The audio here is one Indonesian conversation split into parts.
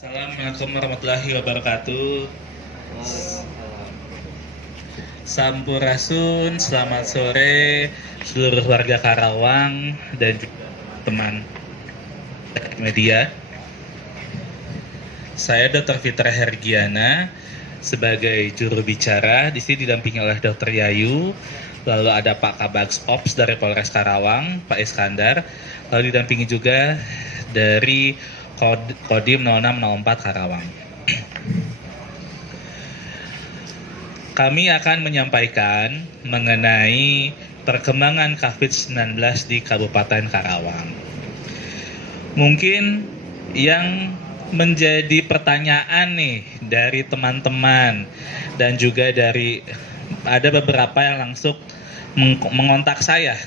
Assalamualaikum warahmatullahi wabarakatuh. Sampurasun, selamat sore seluruh warga Karawang dan juga teman media. Saya Dr. Fitra Hergiana sebagai juru bicara. Di sini didampingi oleh Dr. Yayu, lalu ada Pak Kabag Ops dari Polres Karawang, Pak Iskandar, lalu didampingi juga dari Kodim 0604 Karawang. Kami akan menyampaikan mengenai perkembangan COVID-19 di Kabupaten Karawang. Mungkin yang menjadi pertanyaan nih dari teman-teman dan juga dari ada beberapa yang langsung mengontak saya,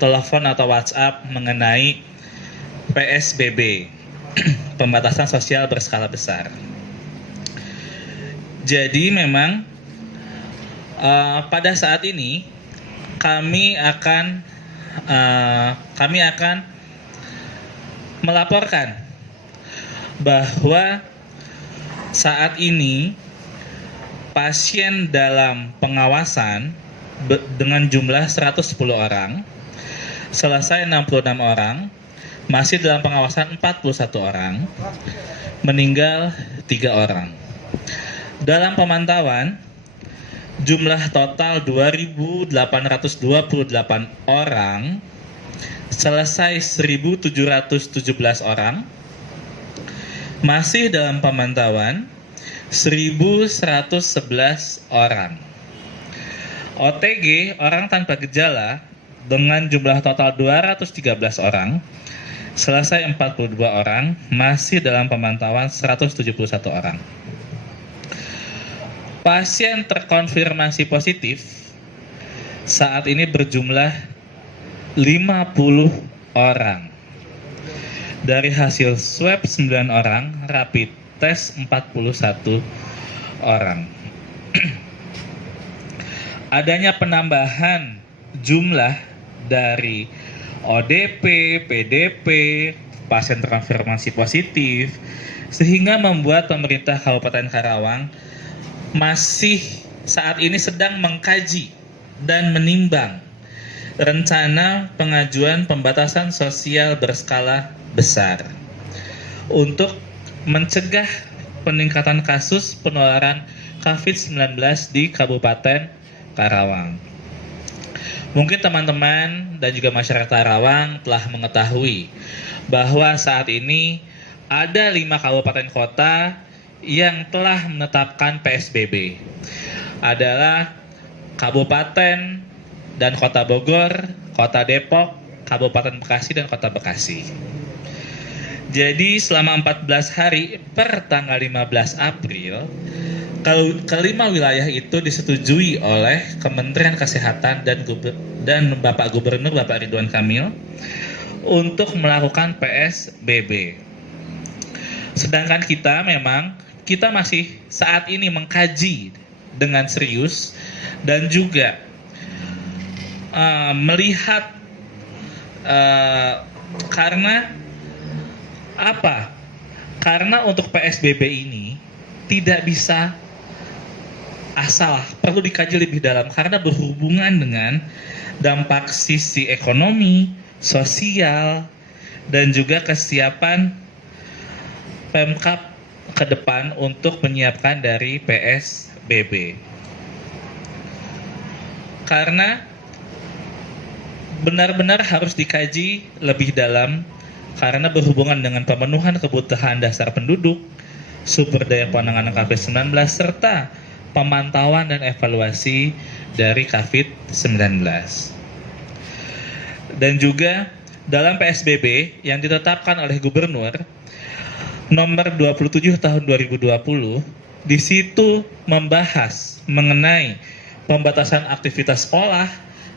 telepon atau WhatsApp mengenai PSBB, pembatasan sosial berskala besar. Jadi memang pada saat ini kami akan melaporkan bahwa saat ini pasien dalam pengawasan dengan jumlah 110 orang, selesai 66 orang, masih dalam pengawasan 41 orang, meninggal 3 orang. Dalam pemantauan, jumlah total 2.828 orang, selesai 1.717 orang, masih dalam pemantauan 1.111 orang. OTG, orang tanpa gejala, dengan jumlah total 213 orang, selesai 42 orang, masih dalam pemantauan 171 orang. Pasien terkonfirmasi positif saat ini berjumlah 50 orang. Dari hasil swab 9 orang, rapid test 41 orang. Adanya penambahan jumlah dari ODP, PDP, pasien terkonfirmasi positif, sehingga membuat pemerintah Kabupaten Karawang masih saat ini sedang mengkaji dan menimbang rencana pengajuan pembatasan sosial berskala besar untuk mencegah peningkatan kasus penularan COVID-19 di Kabupaten Karawang. Mungkin teman-teman dan juga masyarakat Karawang telah mengetahui bahwa saat ini ada 5 kabupaten kota yang telah menetapkan PSBB. Adalah Kabupaten dan Kota Bogor, Kota Depok, Kabupaten Bekasi, dan Kota Bekasi. Jadi selama 14 hari per tanggal 15 April, kelima wilayah itu disetujui oleh Kementerian Kesehatan dan Bapak Gubernur Bapak Ridwan Kamil untuk melakukan PSBB. Sedangkan kita masih saat ini mengkaji dengan serius dan juga melihat karena apa? Karena untuk PSBB ini tidak bisa asal, perlu dikaji lebih dalam karena berhubungan dengan dampak sisi ekonomi, sosial, dan juga kesiapan Pemkab ke depan untuk menyiapkan dari PSBB. Karena benar-benar harus dikaji lebih dalam karena berhubungan dengan pemenuhan kebutuhan dasar penduduk, sumber daya penanganan COVID-19, serta pemantauan dan evaluasi dari COVID-19. Dan juga dalam PSBB yang ditetapkan oleh Gubernur nomor 27 tahun 2020, di situ membahas mengenai pembatasan aktivitas sekolah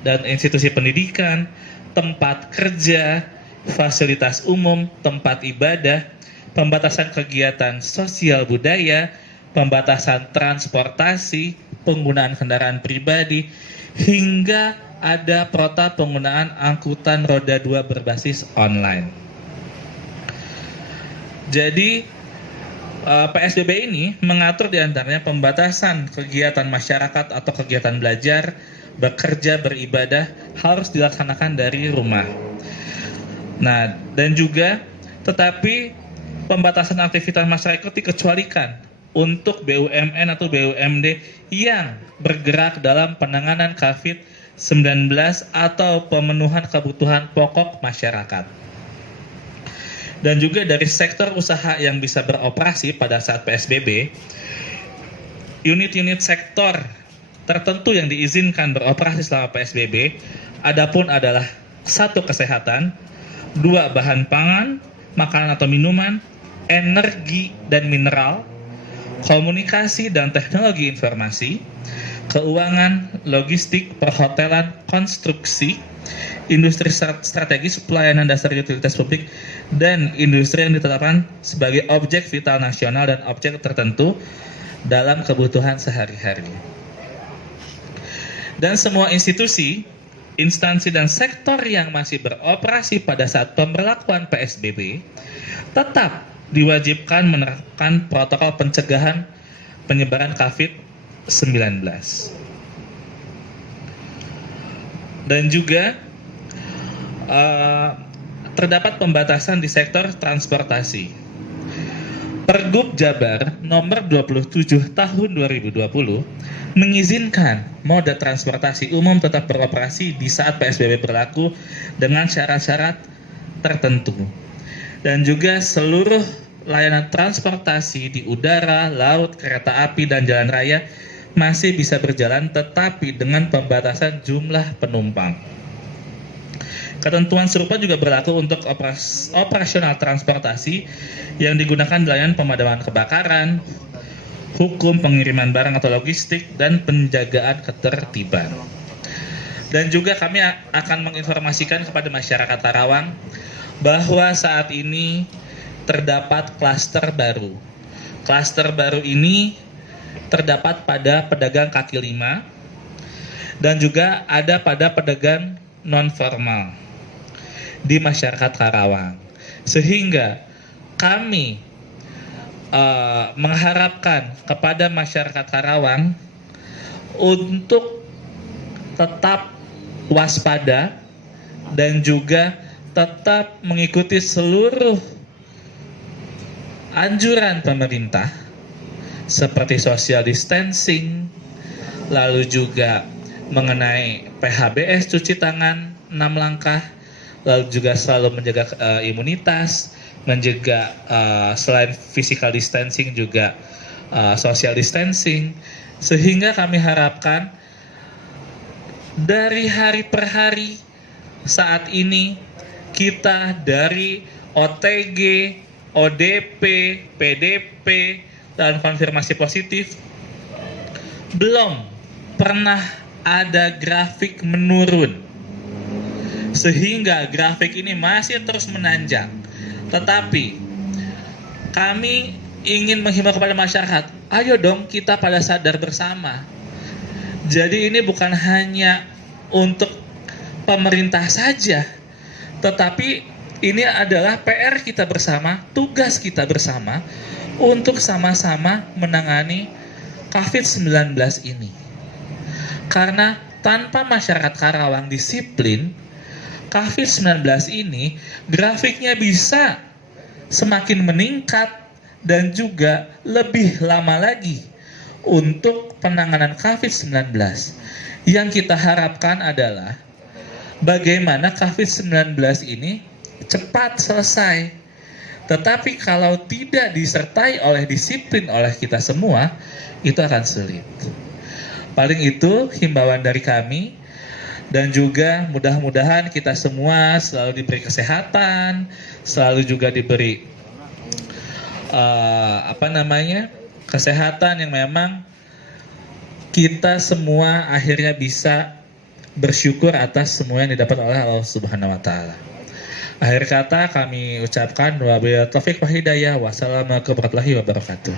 dan institusi pendidikan, tempat kerja, fasilitas umum, tempat ibadah, pembatasan kegiatan sosial budaya, pembatasan transportasi, penggunaan kendaraan pribadi, hingga ada protap penggunaan angkutan roda 2 berbasis online. Jadi PSBB ini mengatur diantaranya pembatasan kegiatan masyarakat atau kegiatan belajar, bekerja, beribadah harus dilaksanakan dari rumah. Nah, dan juga tetapi pembatasan aktivitas masyarakat dikecualikan untuk BUMN atau BUMD yang bergerak dalam penanganan COVID-19 atau pemenuhan kebutuhan pokok masyarakat. Dan juga dari sektor usaha yang bisa beroperasi pada saat PSBB, unit-unit sektor tertentu yang diizinkan beroperasi selama PSBB, adapun adalah 1. Kesehatan, 2. Bahan pangan, makanan atau minuman, energi dan mineral, komunikasi dan teknologi informasi, keuangan, logistik, perhotelan, konstruksi, industri strategis, pelayanan dasar utilitas publik, dan industri yang ditetapkan sebagai objek vital nasional dan objek tertentu dalam kebutuhan sehari-hari. Dan semua institusi, instansi, dan sektor yang masih beroperasi pada saat pemberlakuan PSBB tetap diwajibkan menerapkan protokol pencegahan penyebaran COVID-19. Dan juga terdapat pembatasan di sektor transportasi. Pergub Jabar nomor 27 tahun 2020 mengizinkan moda transportasi umum tetap beroperasi di saat PSBB berlaku dengan syarat-syarat tertentu. Dan juga seluruh layanan transportasi di udara, laut, kereta api, dan jalan raya masih bisa berjalan tetapi dengan pembatasan jumlah penumpang. Ketentuan serupa juga berlaku untuk operasional transportasi yang digunakan di layanan pemadaman kebakaran, hukum pengiriman barang atau logistik, dan penjagaan ketertiban. Dan juga kami akan menginformasikan kepada masyarakat Karawang bahwa saat ini terdapat klaster baru. Klaster baru ini terdapat pada pedagang kaki lima dan juga ada pada pedagang non-formal di masyarakat Karawang. Sehingga kami mengharapkan kepada masyarakat Karawang untuk tetap waspada dan juga tetap mengikuti seluruh anjuran pemerintah seperti social distancing, lalu juga mengenai PHBS, cuci tangan 6 langkah, lalu juga selalu menjaga imunitas, menjaga selain physical distancing juga social distancing, sehingga kami harapkan dari hari per hari saat ini kita dari OTG, ODP, PDP, dan konfirmasi positif belum pernah ada grafik menurun, sehingga grafik ini masih terus menanjak. Tetapi kami ingin menghimbau kepada masyarakat, ayo dong kita pada sadar bersama. Jadi ini bukan hanya untuk pemerintah saja, tetapi ini adalah PR kita bersama, tugas kita bersama untuk sama-sama menangani COVID-19 ini. Karena tanpa masyarakat Karawang disiplin, COVID-19 ini grafiknya bisa semakin meningkat dan juga lebih lama lagi untuk penanganan COVID-19. Yang kita harapkan adalah bagaimana COVID-19 ini cepat selesai. Tetapi kalau tidak disertai oleh disiplin oleh kita semua, itu akan sulit. Paling itu himbauan dari kami. Dan juga mudah-mudahan kita semua selalu diberi kesehatan, selalu juga diberi kesehatan yang memang kita semua akhirnya bisa bersyukur atas semua yang didapat oleh Allah Subhanahu wa taala. Akhir kata kami ucapkan wabillahi taufiq wal hidayah. Wassalamualaikum warahmatullahi wabarakatuh.